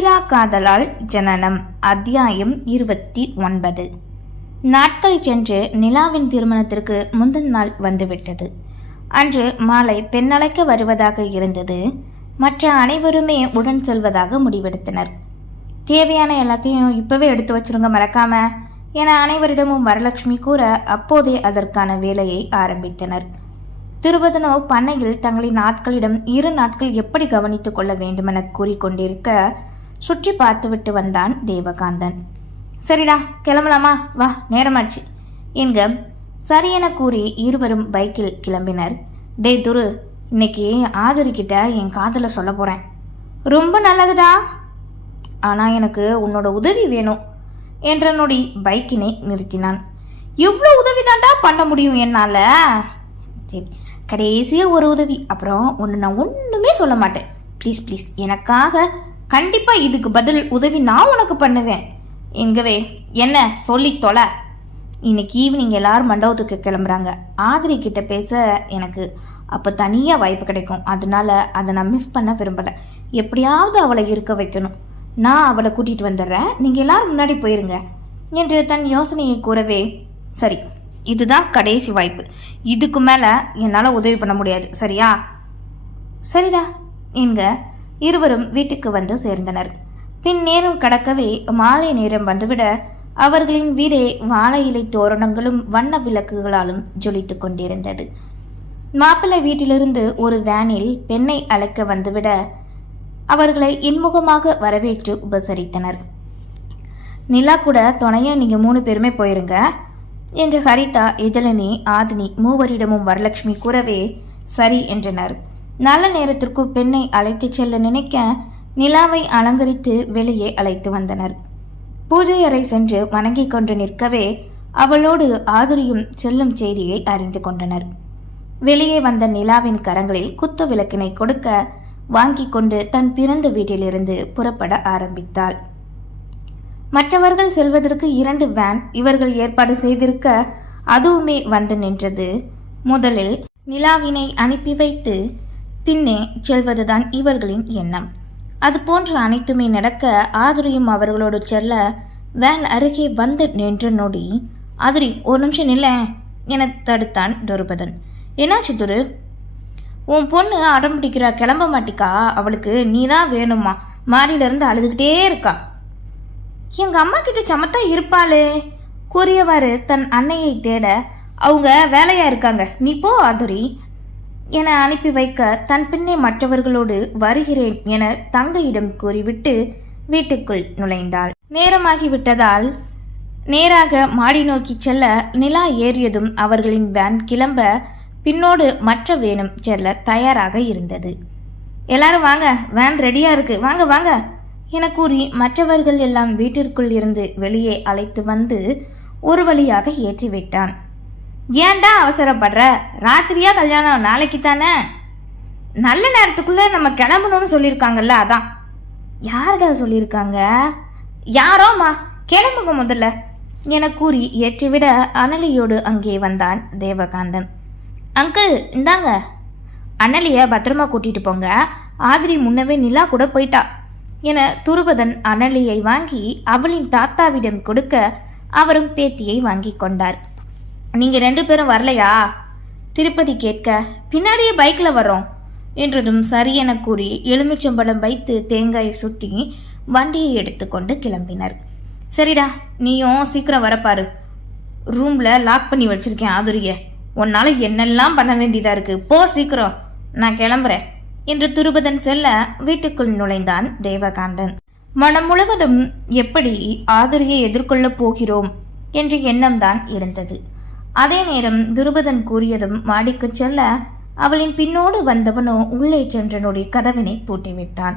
தீரா காதலால் ஜனனம் அத்தியாயம் இருபத்தி ஒன்பது. நாட்கள் சென்று நிலாவின் திருமணத்திற்கு முந்தின நாள் வந்துவிட்டது. அன்று மாலை பெண்ணழைக்க வருவதாக இருந்தது. மற்ற அனைவருமே உடன் செல்வதாக முடிவெடுத்தனர். தேவையான எல்லாத்தையும் இப்பவே எடுத்து வச்சிருங்க மறக்காம என அனைவரிடமும் வரலட்சுமி கூற அப்போதே அதற்கான வேலையை ஆரம்பித்தனர். திருபதனோ பண்ணையில் தங்களின் ஆட்களிடம் இரு நாட்கள் எப்படி கவனித்துக் கொள்ள வேண்டுமென கூறிக்கொண்டிருக்க சுற்றி பார்த்துவிட்டு வந்தான் தேவகாந்தன். சரிடா கிளம்பலாமா? வா நேரமாச்சு. என்க சரியென கூறி இருவரும் பைக்கில் கிளம்பினர். டே துரு இன்னைக்கு ஆதுரிக்கிட்ட என் காதல சொல்ல போறேன். ரொம்ப நல்லதுடா. ஆனால் எனக்கு உன்னோட உதவி வேணும் என்ற நொடி பைக்கினை நிறுத்தினான். இவ்வளோ உதவி தாண்டா பண்ண முடியும் என்னால்? சரி கடைசியாக ஒரு உதவி. அப்புறம் ஒன்று நான் ஒன்றுமே சொல்ல மாட்டேன். ப்ளீஸ் ப்ளீஸ் எனக்காக கண்டிப்பாக இதுக்கு பதில் உதவி நான் உனக்கு பண்ணுவேன். எங்கவே என்ன? சொல்லி தொலை. இன்னைக்கு ஈவினிங் எல்லாரும் மண்டபத்துக்கு கிளம்புறாங்க. ஆதிரி கிட்ட பேச எனக்கு அப்போ தனியாக வாய்ப்பு கிடைக்கும். அதனால அதை நான் மிஸ் பண்ண விரும்பலை. எப்படியாவது அவளை இருக்க வைக்கணும். நான் அவளை கூட்டிகிட்டு வந்துடுறேன். நீங்கள் எல்லாரும் முன்னாடி போயிருங்க. என்று தன் யோசனையை கூறவே சரி இதுதான் கடைசி வாய்ப்பு. இதுக்கு மேலே என்னால் உதவி பண்ண முடியாது. சரியா? சரிடா என்க இருவரும் வீட்டுக்கு வந்து சேர்ந்தனர். பின் நேரம் கடக்கவே மாலை நேரம் வந்துவிட அவர்களின் வீடே வாழை இலை தோரணங்களும் வண்ண விளக்குகளாலும் ஜொலித்து கொண்டிருந்தது. மாப்பிள்ளை வீட்டிலிருந்து ஒரு வேனில் பெண்ணை அழைக்க வந்துவிட அவர்களை இன்முகமாக வரவேற்று உபசரித்தனர். நிலா கூட துணையா நீங்க மூணு பேருமே போயிருங்க என்று ஹரிதா இதழினி ஆதினி மூவரிடமும் வரலட்சுமி கூறவே சரி என்றனர். நல்ல நேரத்திற்கு பெண்ணை அழைத்துச் செல்ல நினைக்க நிலாவை அலங்கரித்து வெளியே அழைத்து வந்தனர். பூஜை அறை சென்று வணங்கிக் கொண்டு நிற்கவே அவளோடு ஆதுரியும் செல்லும் செய்தியை அறிந்து கொண்டனர். வெளியே வந்த நிலாவின் கரங்களில் குத்து விளக்கினை கொடுக்க வாங்கி கொண்டு தன் பிறந்த வீட்டிலிருந்து புறப்பட ஆரம்பித்தாள். மற்றவர்கள் செல்வதற்கு இரண்டு வேன் இவர்கள் ஏற்பாடு செய்திருக்க அதுவுமே வந்து நின்றது. முதலில் நிலாவினை அனுப்பி வைத்து பின்னே செல்வதுதான் இவர்களின் எண்ணம். அது போன்ற அனைத்துமே நடக்க ஆதுரியும் அவர்களோடு செல்ல வேன் அருகே வந்து நின்ற நொடி ஆதுரி ஒரு நிமிஷம் நில்ல என தடுத்தான் துருபதன். என்னாச்சு துரு? உன் பொண்ணு அடம் பிடிக்கிறா கிளம்ப மாட்டிக்கா? அவளுக்கு நீ தான் வேணுமா? மாடியிலிருந்து அழுதுகிட்டே இருக்கா. எங்க அம்மா கிட்ட சமத்தா இருப்பாளே. கூறியவாறு தன் அன்னையை தேட அவங்க வேலையா இருக்காங்க. நீ போ ஆதுரி. என அனுப்பி வைக்க தன் பின்னே மற்றவர்களோடு வருகிறேன் என தங்கையிடம் கூறிவிட்டு வீட்டுக்குள் நுழைந்தாள். நேரமாகி விட்டதால் நேராக மாடி நோக்கி செல்ல நிலா ஏறியதும் அவர்களின் வேன் கிளம்ப பின்னோடு மற்ற வேனும் செல்ல தயாராக இருந்தது. எல்லாரும் வாங்க வேன் ரெடியா இருக்கு. வாங்க வாங்க என கூறி மற்றவர்கள் எல்லாம் வீட்டிற்குள் இருந்து வெளியே அழைத்து வந்து ஒரு வழியாக ஏற்றி விட்டான் ஏன்டா அவசரப்படுற? ராத்திரியா கல்யாணம்? நாளைக்கு தானே நல்ல நேரத்துக்குள்ள நம்ம கிளம்பணும்னு சொல்லியிருக்காங்கல்ல அதான். யாருடா சொல்லியிருக்காங்க? யாரோமா கிளம்புங்க முதல்ல. என கூறி ஏற்றிவிட அனலியோடு அங்கே வந்தான் தேவகாந்தன். அங்கிள் இந்தாங்க. அனலிய பத்திரமா கூட்டிட்டு போங்க. ஆதிரி முன்னவே நிலா கூட போயிட்டா. என துருபதன் அனலியை வாங்கி அவளின் தாத்தாவிடம் கொடுக்க அவரும் பேத்தியை வாங்கி கொண்டார். நீங்கள் ரெண்டு பேரும் வரலையா? திருப்பதி கேட்க பின்னாடியே பைக்கில் வரோம் என்றதும் சரி என கூறி எலுமிச்சம்பழம் வைத்து தேங்காயை சுற்றி வண்டியை எடுத்துக்கொண்டு கிளம்பினர். சரிடா நீயும் சீக்கிரம் வரப்பாரு. ரூமில் லாக் பண்ணி வச்சிருக்கேன் ஆதுரிய. உன்னால் என்னெல்லாம் பண்ண வேண்டியதாக இருக்கு? போ சீக்கிரம். நான் கிளம்புறேன் என்று துருபதன் செல்ல வீட்டுக்குள் நுழைந்தான் தேவகாந்தன். மனம் முழுவதும் எப்படி ஆதுரியை எதிர்கொள்ளப் போகிறோம் என்ற எண்ணம்தான் இருந்தது. அதே நேரம் துருபதன் கூறியதும் மாடிக்கு செல்ல அவளின் பின்னோடு வந்தவனோ உள்ளே சென்றனுடைய கதவினை பூட்டிவிட்டான்.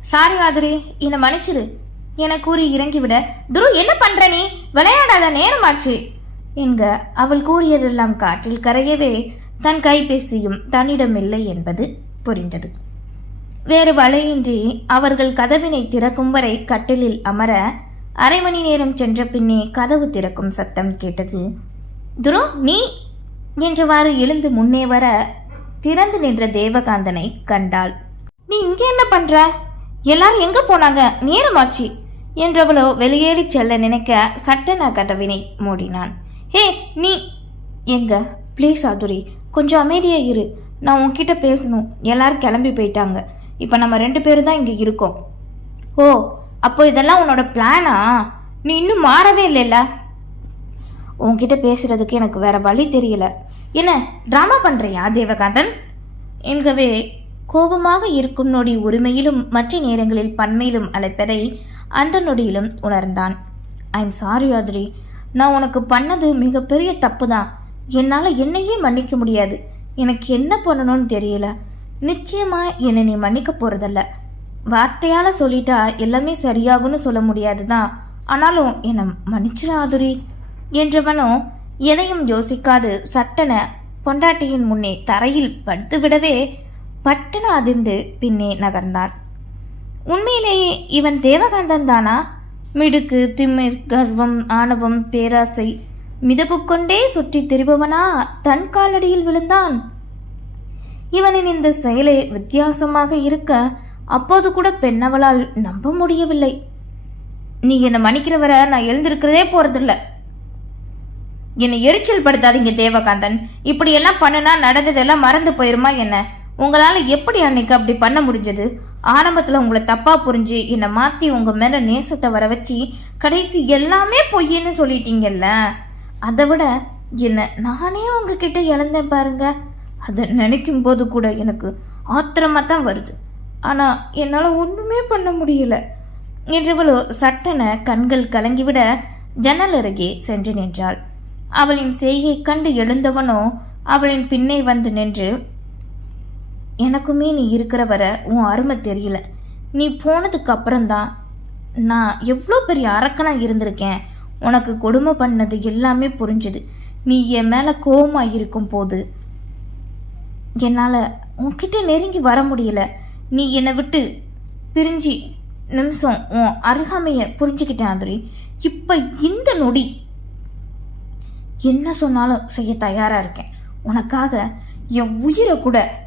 சாரி ஆதுரி என்னை மன்னிச்சிரு. என கூறி இறங்கிவிட துரு என்ன பண்ற நீ? விளையாடாத நேரமாச்சு. என்க அவள் கூறியதெல்லாம் காற்றில் கரையவே தன் கைபேசியும் தன்னிடம் இல்லை என்பது புரிந்தது. வேறு வழியின்றி அவர்கள் கதவினை திறக்கும் வரை கட்டிலில் அமர அரை மணி நேரம் சென்ற பின்னே கதவு திறக்கும் சத்தம் கேட்டது துரு நீ? என்றவாறு எழுந்து முன்னே வர திறந்து நின்ற தேவகாந்தனை கண்டாள். நீ இங்கே என்ன பண்ற? எல்லாரும் எங்க போனாங்க? நேரமாச்சு. என்றவளோ வெளியேறி செல்ல நினைக்க சட்டன கதவினை மூடினான். ஹே நீ? எங்க? ப்ளீஸ் அதுரி கொஞ்சம் அமைதியாக இரு. நான் உன்கிட்ட பேசணும். எல்லாரும் கிளம்பி போயிட்டாங்க. இப்போ நம்ம ரெண்டு பேரும் தான் இங்கே இருக்கோம். ஓ அப்போ இதெல்லாம் உன்னோட பிளானா நீ இன்னும் மாறவே இல்லைல்ல? உன்கிட்ட பேசுறதுக்கு எனக்கு வேற வழி தெரியல. என்ன டிராமா பண்றியா தேவகாந்தன்? என்கவே கோபமாக இருக்கும் நொடி உரிமையிலும் மற்ற நேரங்களில் பன்மையிலும் அழைப்பதை அந்த நொடியிலும் உணர்ந்தான். I am sorry Aadhiri. நான் உனக்கு பண்ணது மிகப்பெரிய தப்பு தான் என்னால் என்னையே மன்னிக்க முடியாது. எனக்கு என்ன பண்ணணும்னு தெரியல. நிச்சயமா என்னை நீ மன்னிக்க போறதல்ல. வார்த்தையால சொல்லிட்டா எல்லாமே சரியாகும்னு சொல்ல முடியாது தான் ஆனாலும் என்னை மன்னிச்சிடாதுரி என்றவனோ எதையும் யோசிக்காது சட்டன பொண்டாட்டியின் முன்னே தரையில் படுத்துவிடவே பட்டன அதிர்ந்து பின்னே நகர்ந்தான் உண்மையிலேயே இவன் தேவகாந்தன் தானா? மிடுக்கு திமிர் கர்வம் ஆணவம் பேராசை மிதப்பு கொண்டே சுற்றித் திரிபவனா தன் காலடியில் விழுந்தான்? இவனின் இந்த செயலே வித்தியாசமாக இருக்க அப்போது கூட பெண்ணவளால் நம்ப முடியவில்லை. நீ என்னை மணிக்கிறவரை நான் எழுந்திருக்கிறதே போறதில்லை. என்னை எரிச்சல் படுத்தாதீங்க தேவகாந்தன். இப்படியெல்லாம் பண்ணுனா நடந்ததெல்லாம் மறந்து போயிருமா என்ன? உங்களால் எப்படி அன்னைக்கு அப்படி பண்ண முடிஞ்சது? ஆரம்பத்தில் உங்களை தப்பாக புரிஞ்சு என்னை மாற்றி உங்கள் மேலே நேசத்தை வர வச்சு கடைசி எல்லாமே பொய்யன்னு சொல்லிட்டீங்கல்ல? அதை விட என்ன நானே உங்ககிட்ட இழந்தேன் பாருங்க. அதை நினைக்கும் போது கூட எனக்கு ஆத்திரமாக தான் வருது. ஆனால் என்னால் ஒன்றுமே பண்ண முடியல. என்றவளோ சட்டனை கண்கள் கலங்கிவிட ஜன்னல் அருகே சென்று நின்றாள். அவளின் செய்கை கண்டு எழுந்தவனோ அவளின் பின்னே வந்து நின்று எனக்குமே நீ இருக்கிற வர உன் அருமை தெரியல. நீ போனதுக்கு அப்புறம்தான் நான் எவ்வளோ பெரிய அரக்கனா இருந்திருக்கேன். உனக்கு கொடுமை பண்ணது எல்லாமே புரிஞ்சுது. நீ என் மேலே கோபமாக இருக்கும் போது என்னால் உன்கிட்ட நெருங்கி வர முடியல. நீ என்னை விட்டு பிரிஞ்சு நிமிஷம் உன் அருகாமையை புரிஞ்சுக்கிட்டேன் அதுரி இப்போ இந்த நொடி என்ன சொன்னாலும் செய்ய தயாராக இருக்கேன். உனக்காக என் உயிரை கூட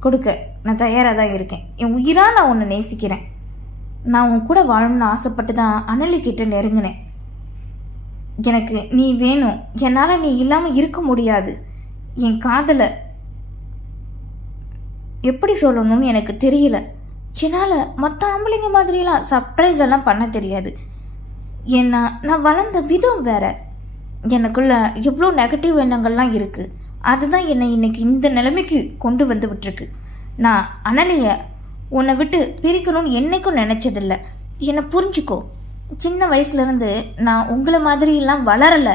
கொடுக்க நான் தயாராக தான் இருக்கேன். என் உயிராக நான் உன்னை நேசிக்கிறேன். நான் உன் கூட வாழணும்னு ஆசைப்பட்டு தான் அனலி கிட்ட நெருங்கினேன். எனக்கு நீ வேணும். என்னால் நீ இல்லாமல் இருக்க முடியாது. என் காதலை எப்படி சொல்லணும்னு எனக்கு தெரியல. என்னால் மற்ற ஆம்பளைங்க மாதிரிலாம் சர்ப்ரைஸ் எல்லாம் பண்ண தெரியாது. ஏன்னா நான் வளர்ந்த விதம் வேற. எனக்குள்ள எவ்வளோ நெகட்டிவ் எண்ணங்கள்லாம் இருக்குது அதுதான் என்னை இன்னைக்கு இந்த நிலைமைக்கு கொண்டு வந்து விட்டுருக்கு. நான் அனலைய உன்னை விட்டு பிரிக்கணும்னு என்னைக்கும் நினச்சதில்ல. என்னை புரிஞ்சுக்கோ. சின்ன வயசுலேருந்து நான் உங்களை மாதிரியெல்லாம் வளரலை.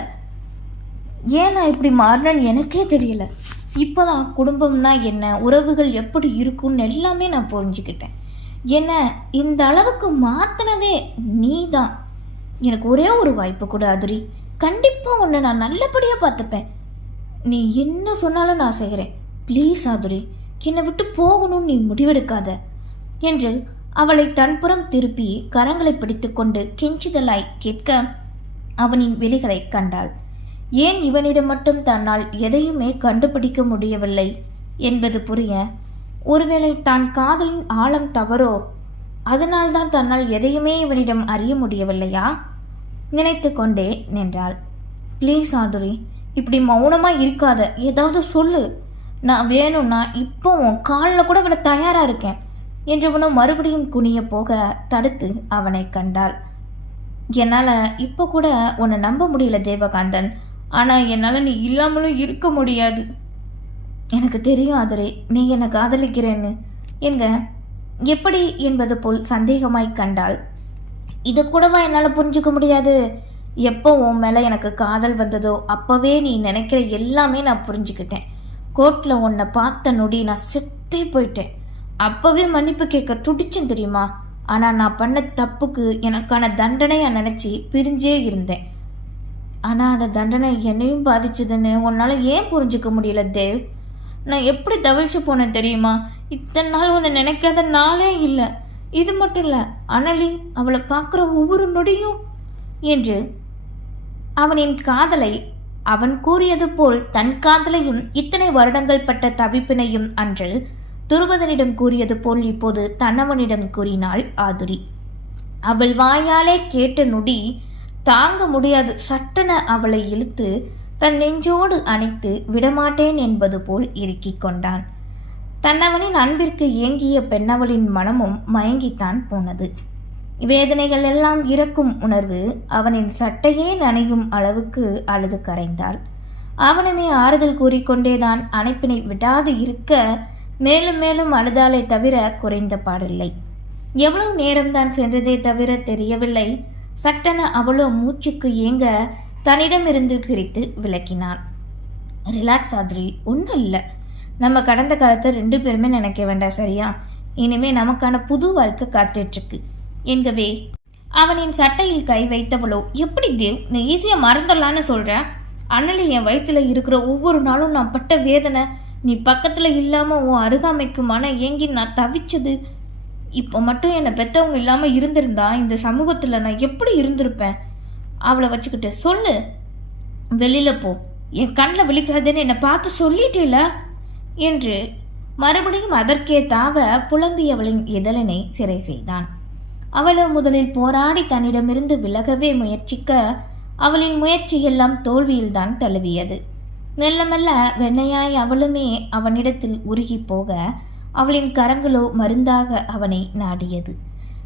ஏன் நான் இப்படி மாறினேன்னு எனக்கே தெரியல. இப்போதான் குடும்பம்னா என்ன உறவுகள் எப்படி இருக்கும்னு எல்லாமே நான் புரிஞ்சுக்கிட்டேன். என்ன இந்த அளவுக்கு மாற்றினதே நீ தான் எனக்கு ஒரே ஒரு வாய்ப்பு கூட அதுரி. கண்டிப்பாக உன்னை நான் நல்லபடியாக பார்த்துப்பேன். நீ என்ன சொன்னாலும் நான் செய்கிறேன். ப்ளீஸ் ஆதுரி என்னை விட்டு போகணும்னு நீ முடிவெடுக்காத. என்று அவளை தன்புறம் திருப்பி கரங்களை பிடித்துக்கொண்டு கெஞ்சுதலாய் கேட்க அவனின் விழிகளை கண்டாள். ஏன் இவனிடம் மட்டும் தன்னால் எதையுமே கண்டுபிடிக்க முடியவில்லை என்பது புரிய ஒருவேளை தான் காதலின் ஆழம் தவறோ அதனால்தான் தன்னால் எதையுமே இவனிடம் அறிய முடியவில்லையா? நினைத்து கொண்டே நின்றாள். ப்ளீஸ் ஆதுரி இப்படி மௌனமாக இருக்காத. ஏதாவது சொல்லு. நான் வேணும்னா இப்போ உன் காலில் கூட விட தயாராக இருக்கேன் என்றவனும் மறுபடியும் குனிய போக தடுத்து அவனை கண்டாள். என்னால் இப்போ கூட உன்னை நம்ப முடியல தேவகாந்தன். ஆனால் என்னால் நீ இல்லாமலும் இருக்க முடியாது. எனக்கு தெரியும் ஆதுரை. நீ என்னை காதலிக்கிறேன்னு. என்க எப்படி? என்பது போல் சந்தேகமாய் கண்டாள் இதை கூடவா என்னால் புரிஞ்சுக்க முடியாது? எப்போ உன் மேலே எனக்கு காதல் வந்ததோ அப்போவே நீ நினைக்கிற எல்லாமே நான் புரிஞ்சுக்கிட்டேன். கோர்ட்டில் உன்னை பார்த்த நொடி நான் செத்தே போயிட்டேன். அப்போவே மன்னிப்பு கேட்க துடிச்சேன் தெரியுமா? ஆனால் நான் பண்ண தப்புக்கு எனக்கான தண்டனையை நினச்சி பிரிஞ்சே இருந்தேன். ஆனால் அந்த தண்டனை என்னையும் பாதிச்சதுன்னு உன்னால் ஏன் புரிஞ்சுக்க முடியல தேவ்? நான் எப்படி தவிச்சு போனேன் தெரியுமா? இத்தனை நாள் உன்னை நினைக்காத நாளே இல்லை. இது மட்டும் இல்லை அனலி அவளை பார்க்குற ஒவ்வொரு நொடியும் என்று அவனின் காதலை அவன் கூறியது போல் தன் காதலையும் இத்தனை வருடங்கள் பட்ட தவிப்பினையும் அன்று துருபதனிடம் கூறியது போல் இப்போது தன்னவனிடம் கூறினாள் ஆதுரி. அவள் வாயாலே கேட்ட நொடி தாங்க முடியாது சட்டென அவளை இழுத்து தன் நெஞ்சோடு அணைத்து விடமாட்டேன் என்பது போல் இறுக்கிக் கொண்டான். தன்னவனின் அன்பிற்கு ஏங்கிய பெண்ணவளின் மனமும் மயங்கித்தான் போனது. வேதனைகள் எல்லாம் இறக்கும் உணர்வு அவனின் சட்டையே நனையும் அளவுக்கு அழுது கரைந்தாள். அவனுமே ஆறுதல் கூறிக்கொண்டேதான் அணைப்பினை விடாது இருக்க மேலும் மேலும் அழுதாலே தவிர குறைந்த பாடில்லை. எவ்வளவு நேரம்தான் சென்றதே தவிர தெரியவில்லை. சட்டென அவளோ மூச்சுக்கு ஏங்க தன்னிடமிருந்து பிரித்து விளக்கினான் ரிலாக்ஸ் ஆத்ரி ஒன்றும் இல்லை. நம்ம கடந்த காலத்தை ரெண்டு பேருமே நினைக்க வேண்டாம் சரியா? இனிமே நமக்கான புது வாழ்க்கை காத்துட்ருக்கு. என்கவே அவனின் சட்டையில் கை வைத்தவளோ எப்படி தேவ் நீ ஈஸியாக மறந்துடலான்னு சொல்கிற அண்ணலி என் வயிற்றுல இருக்கிற ஒவ்வொரு நாளும் நான் பட்ட வேதனை நீ பக்கத்தில் இல்லாமல் உன் அருகாமைக்கு மன ஏங்கி நான் தவிச்சது. இப்போ மட்டும் என்னை பெற்றவங்க இல்லாமல் இருந்திருந்தா இந்த சமூகத்தில் நான் எப்படி இருந்திருப்பேன்? அவளை வச்சுக்கிட்டு சொல்லு. வெளியில் போ. என் கண்ணில் விழிக்காதேன்னு என்னை பார்த்து சொல்லிட்டேல? என்று மறுபடியும் அதற்கே தாவ புலம்பியவளின் இதழனை சிறை செய்தான். அவளோ முதலில் போராடி தன்னிடமிருந்து விலகவே முயற்சிக்க அவளின் முயற்சியெல்லாம் தோல்வியில்தான் தழுவியது. மெல்ல மெல்ல வெண்ணையாய் அவளுமே அவனிடத்தில் உருகி போக அவளின் கரங்களோ மருந்தாக அவனை நாடியது.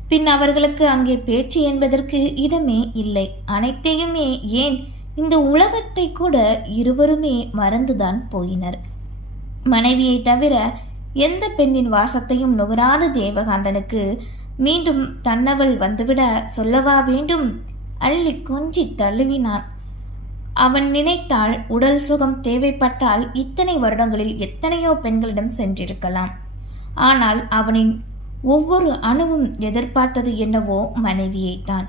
பின் அவர்களுக்கு அங்கே பேச்சு என்பதற்கு இடமே இல்லை. அனைத்தையுமே ஏன் இந்த உலகத்தை கூட இருவருமே மறந்துதான் போயினர். மனைவியை தவிர எந்த பெண்ணின் வாசத்தையும் நுகராத தேவகாந்தனுக்கு மீண்டும் தன்னவள் வந்துவிட சொல்லவா வேண்டும்? அள்ளி கொஞ்சி தழுவினான். அவன் நினைத்தால் உடல் சுகம் தேவைப்பட்டால் இத்தனை வருடங்களில் எத்தனையோ பெண்களிடம் சென்றிருக்கலாம். ஆனால் அவனின் ஒவ்வொரு அணுவும் எதிர்பார்த்தது என்னவோ மனைவியைத்தான்.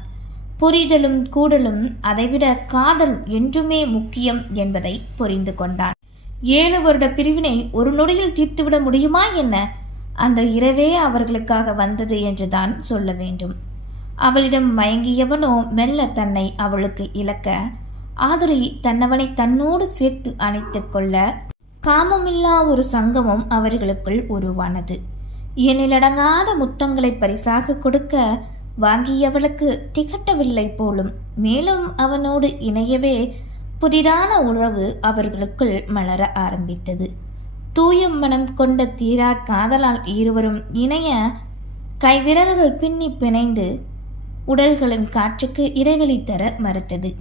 புரிதலும் கூடலும் அதைவிட காதல் என்றுமே முக்கியம் என்பதை புரிந்து கொண்டான். ஏழு வருட பிரிவினை ஒரு நொடியில் தீர்த்துவிட முடியுமா என்ன? அந்த இரவே அவர்களுக்காக வந்தது என்றுதான் சொல்ல வேண்டும். அவளிடம் மயங்கியவனோ மெல்ல தன்னை அவளுக்கு இழக்க ஆதுரி தன்னவனை தன்னோடு சேர்த்து அணைத்துக் கொள்ள காமமில்லா ஒரு சங்கமம் அவர்களுக்குள் உருவானது. எண்ணிலடங்காத முத்தங்களை பரிசாக கொடுக்க வாங்கியவளுக்கு திகட்டவில்லை போலும் மேலும் அவனோடு இணையவே புதிதான உறவு அவர்களுக்குள் மலர ஆரம்பித்தது. தூய மனம் கொண்ட தீரா காதலால் இருவரும் இணைய கைவிரல்கள் பின்னி பிணைந்து உடல்களின் காற்றுக்கு இடைவெளி தர மறுத்தது.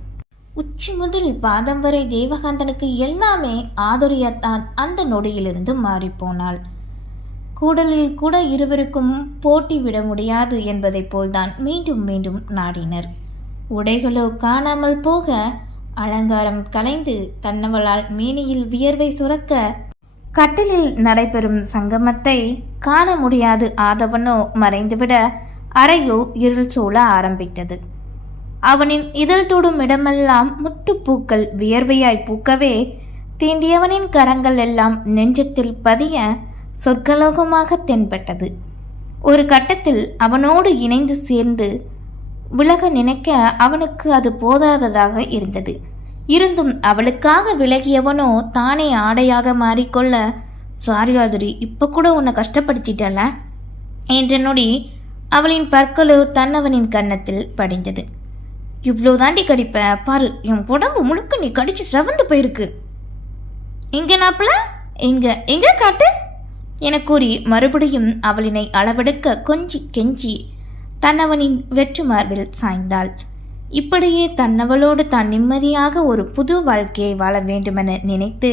உச்சி முதல் பாதம் வரை தேவகாந்தனுக்கு எல்லாமே ஆதரியத்தான் அந்த நொடியிலிருந்து மாறிப்போனாள். கூடலில் கூட இருவருக்கும் போட்டி விட முடியாது என்பதைப் போல்தான் மீண்டும் மீண்டும் நாடினர். உடைகளோ காணாமல் போக அலங்காரம் கலைந்து தன்னவளால் மேனியில் வியர்வை சுரக்க கட்டிலில் நடைபெறும் சங்கமத்தை காண முடியாது ஆதவனோ மறைந்துவிட அறையோ இருள் சூழ ஆரம்பித்தது. அவனின் இதழ் தொடும் இடமெல்லாம் முட்டுப்பூக்கள் வியர்வையாய் பூக்கவே தீண்டியவனின் கரங்கள் எல்லாம் நெஞ்சத்தில் பதிய சொர்க்கலோகமாக தென்பட்டது. ஒரு கட்டத்தில் அவனோடு இணைந்து சேர்ந்து விலக நினைக்க அவனுக்கு அது போதாததாக இருந்தது. இருந்தும் அவளுக்காக விலகியவனோ தானே ஆடையாக மாறிக்கொள்ள சாரி ஆதுரி இப்போ கூட உன்னை கஷ்டப்படுத்திட்டல? என்ற நொடி அவளின் பற்களோ தன்னவனின் கன்னத்தில் படிந்தது. இவ்வளோ தாண்டி கடிப்ப பாரு என் உடம்பு முழுக்க நீ கடிச்சு செவந்து போயிருக்கு. இங்கே நாப்பிள எங்க எங்க காட்டு? என கூறி மறுபடியும் அவளினை அளவெடுக்க கொஞ்சி கெஞ்சி தன்னவனின் வெற்று மார்பில் சாய்ந்தாள். இப்படியே தன்னவளோடு தான் நிம்மதியாக ஒரு புது வாழ்க்கையை வாழ வேண்டுமென நினைத்து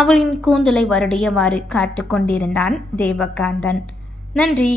அவளின் கூந்தலை வருடியவாறு காத்து கொண்டிருந்தான் தேவகாந்தன். நன்றி.